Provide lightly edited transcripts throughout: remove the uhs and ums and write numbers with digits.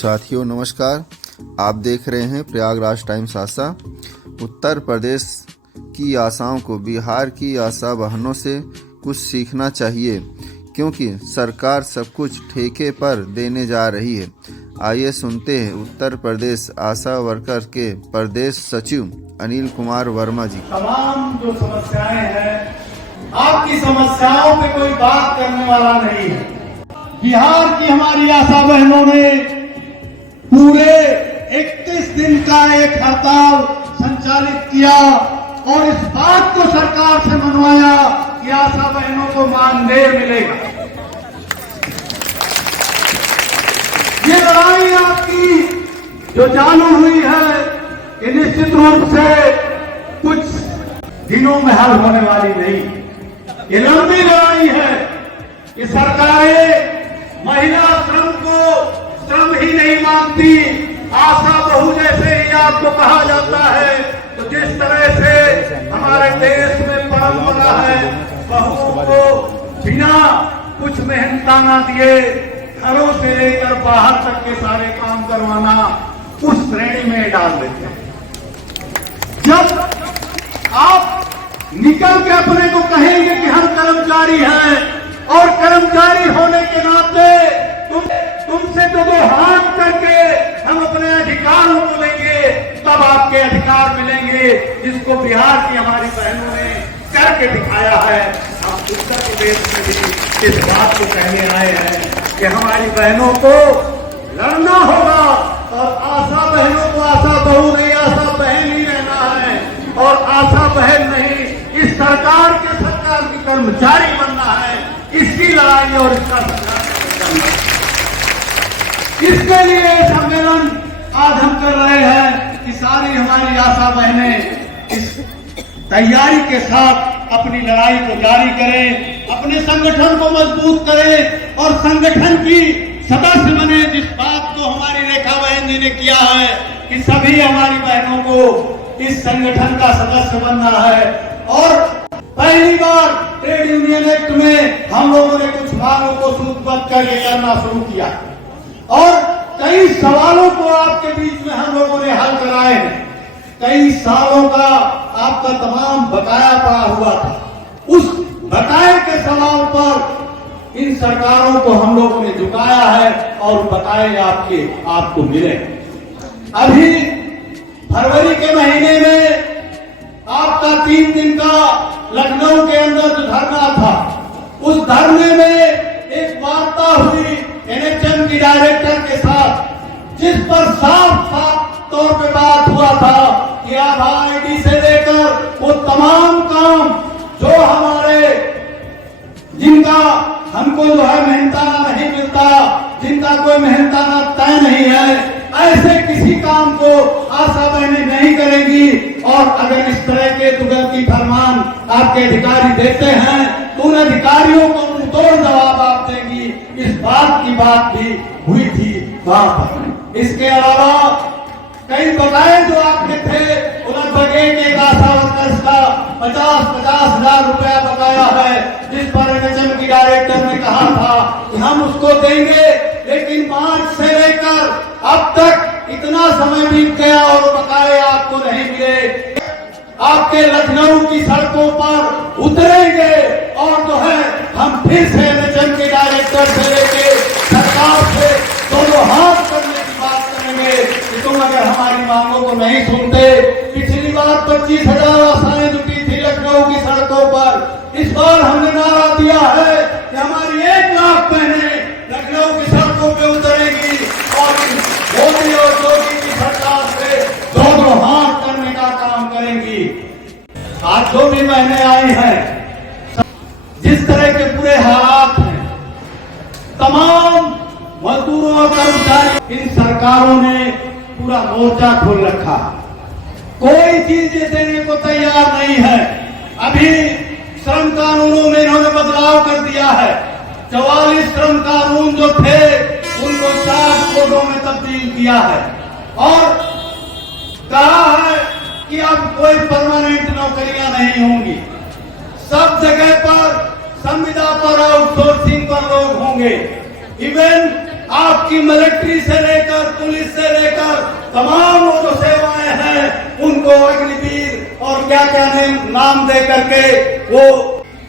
साथियों नमस्कार, आप देख रहे हैं प्रयागराज टाइम्स आशा। उत्तर प्रदेश की आशाओं को बिहार की आशा बहनों से कुछ सीखना चाहिए, क्योंकि सरकार सब कुछ ठेके पर देने जा रही है। आइए सुनते हैं उत्तर प्रदेश आशा वर्कर के प्रदेश सचिव अनिल कुमार वर्मा जी। तमाम जो समस्याएं हैं, आपकी समस्याओं पे कोई बात करने वाला नहीं है। बिहार की हमारी आशा बहनों ने पूरे 31 दिन का एक हड़ताल संचालित किया और इस बात को सरकार से मनवाया कि आशा बहनों को मानदेय मिलेगा। ये लड़ाई आपकी जो चालू हुई है, ये निश्चित रूप से कुछ दिनों में हल होने वाली नहीं। ये लंबी लड़ाई है। ये सरकारें महिला श्रम को श्रम ही नहीं मानती। आशा बहू जैसे ही आपको कहा जाता है, तो जिस तरह से हमारे देश में परंपरा है, बहुओं को बिना कुछ मेहनताना दिए घरों से लेकर बाहर तक के सारे काम करवाना, उस श्रेणी में डाल देते हैं। जब आप निकल के अपने को कहेंगे कि हम कर्मचारी हैं और कर्मचारी होने के नाते तुमसे तो दो हाथ करके हम अपने अधिकारों को लेंगे, तब आपके अधिकार मिलेंगे, जिसको बिहार की हमारी बहनों ने करके दिखाया है। हम उत्तर प्रदेश में भी इस बात को कहने आए हैं कि हमारी बहनों को लड़ना होगा और आशा बहनों को आशा बहू नहीं, आशा बहन ही रहना है और आशा बहन नहीं, इस सरकार की कर्मचारी बनना है। इसकी लड़ाई और इसका संघर्ष करना है। इसके लिए सम्मेलन आज हम कर रहे हैं कि सारी हमारी आशा बहनें इस तैयारी के साथ अपनी लड़ाई को जारी करें, अपने संगठन को मजबूत करें और संगठन की सदस्य बने। जिस बात को हमारी रेखा बहन जी ने किया है कि सभी हमारी बहनों को इस संगठन का सदस्य बनना है। और पहली बार ट्रेड यूनियन एक्ट में हम लोगों ने कुछ मांगों को सूचीबद्ध करके करना शुरू किया और कई सवालों को आपके बीच में हम लोगों ने हल कराए हैं। कई सालों का आपका तमाम बकाया पड़ा हुआ था, उस बकाये के सवाल पर इन सरकारों को हम लोगों ने झुकाया है और बकाये आपको मिले। अभी फरवरी के महीने में आपका 3 दिन का लखनऊ के अंदर जो धरना था, उस धरने में एक वार्ता हुई एनएचएम की डायरेक्टर के साथ, जिस पर साफ तौर पे बात हुआ था कि आधार आईडी से लेकर वो तमाम काम जो हमारे जिनका हमको जो है मेहनताना नहीं मिलता, जिनका कोई मेहनताना तय नहीं है, ऐसे किसी काम को आशा बहनें नहीं करेंगी। और अगर इस तरह के दुगलती फरमान आपके अधिकारी देते हैं तो उन अधिकारियों को मुंहतोड़ जवाब आप देंगी। इस बात की बात भी हुई थी वहां पर। इसके अलावा कई बकाये जो आपके थे, लगभग एक आशा वर्कर्स का 50-50 हजार रुपया बकाया है, जिस पर एनएचएम की डायरेक्टर ने कहा था कि हम उसको देंगे, लेकिन मार्च से लेकर अब तक इतना समय बीत गया और बकाये आपको नहीं मिले। आपके लखनऊ की सड़कों पर उतरेंगे और जो है हम फिर से एनएचएम के डायरेक्टर से लेके सरकार से दोनों हाथ करने की बात करेंगे कि तुम अगर हमारी मांगों को नहीं सुनते। पिछली बार 25,000 आशाएं जुटी थी लखनऊ की सड़कों पर, इस बार हमने नारा दिया है कि हमारी 1 लाख बहनें लखनऊ की सड़कों पे उतरेगी और मोदी और योगी की सरकार से दोनों हाथ करने का काम करेंगी। आज जो भी बहनें आई हैं, जिस तरह के पूरे हालात हैं, तमाम मजदूरों और कर्मचारी, इन सरकारों ने पूरा मोर्चा खोल रखा, कोई चीज देने को तैयार नहीं है। अभी श्रम कानूनों में इन्होंने बदलाव कर दिया है। 44 श्रम कानून जो थे उनको 4 कोडों में तब्दील किया है और कहा है कि अब कोई परमानेंट नौकरियां नहीं होंगी, सब जगह पर संविदा पर आउटसोर्सिंग पर लोग होंगे। इवन आपकी मिलिट्री से लेकर पुलिस से लेकर तमाम वो जो सेवाएं हैं उनको अग्निवीर और क्या क्या नाम दे करके वो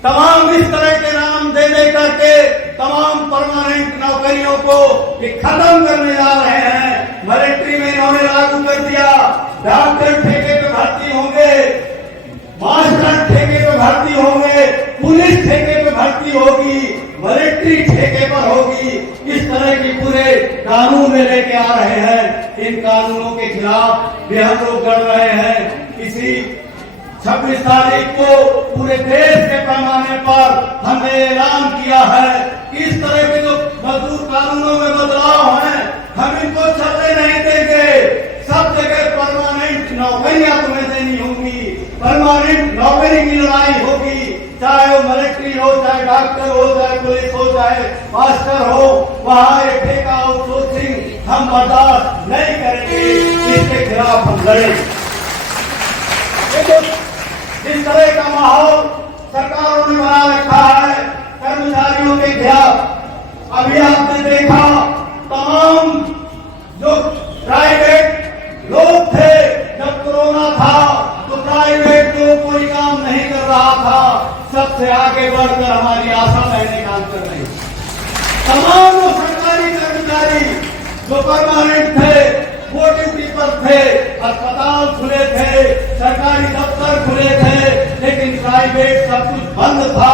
तमाम इस तरह के नाम दे करके तमाम परमानेंट नौकरियों को ये खत्म करने जा रहे हैं। मिलिट्री में इन्होंने लागू कर दिया, डॉक्टर ठेके पे भर्ती होंगे, मास्टर ठेके पे भर्ती होंगे, पुलिस ठेके पे भर्ती होगी, मिलिट्री ठेके पर होगी। इस तरह की पूरे कानून में लेके आ रहे हैं। इन कानूनों के खिलाफ भी हम लोग लड़ रहे हैं। इसी 26 तारीख को पूरे देश के पैमाने पर हमने ऐलान किया है कि इस तरह के जो मजदूर कानूनों में बदलाव हैं हम इनको चलने नहीं देंगे। सब जगह परमानेंट नौकरियां तुम्हें देनी होंगी, परमानेंट नौकरी की लड़ाई होगी, चाहे वो मिलिट्री हो, चाहे डॉक्टर हो, चाहे पुलिस हो, चाहे मास्टर हो। वहां एक ठेका आउटसोर्सिंग हम बर्दाश्त नहीं करेंगे, इसके खिलाफ हम लड़ेंगे। जिस तरह का माहौल सरकारों ने बना रखा है कर्मचारियों के खिलाफ, अभी आपने देखा तमाम जो प्राइवेट लोग थे जब कोरोना था तो प्राइवेट जो कोई काम नहीं कर रहा था, सबसे आगे बढ़कर हमारी आशा बहनें काम कर रही। तमाम वो सरकारी कर्मचारी जो परमानेंट थे वो ड्यूटी पर थे, अस्पताल खुले थे, सरकारी दफ्तर खुले थे, लेकिन प्राइवेट सब कुछ बंद था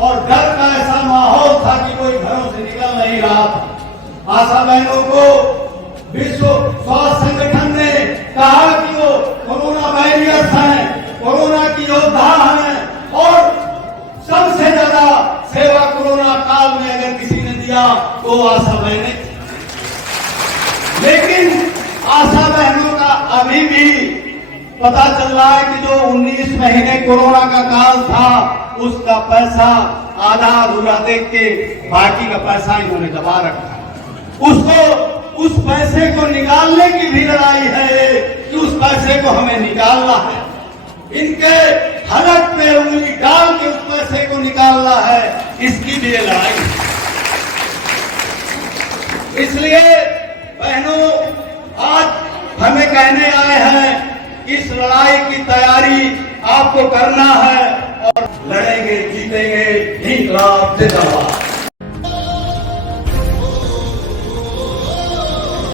और डर का ऐसा माहौल था कि कोई घरों से निकल नहीं रहा था। आशा बहनों को विश्व स्वास्थ्य संगठन ने कहा कि वो कोरोना वॉरियर्स हैं, कोरोना की योद्धा हैं और सबसे ज्यादा सेवा कोरोना काल में अगर किसी ने दिया तो आशा बहनें। लेकिन आशा बहनों का अभी भी पता चल रहा है कि जो 19 महीने कोरोना का काल था उसका पैसा आधा अधूरा देख के बाकी का पैसा इन्होंने दबा रखा है। उसको उस पैसे को निकालने की भी लड़ाई है कि उस पैसे को हमें निकालना है। इनके हलक पे उंगली डाल के उस पैसे को निकालना है, इसकी भी लड़ाई है। इसलिए बहनों आज हमें कहने आए हैं इस लड़ाई की तैयारी आपको करना है और लड़ेंगे, जीतेंगे। इंकलाब जिंदाबाद।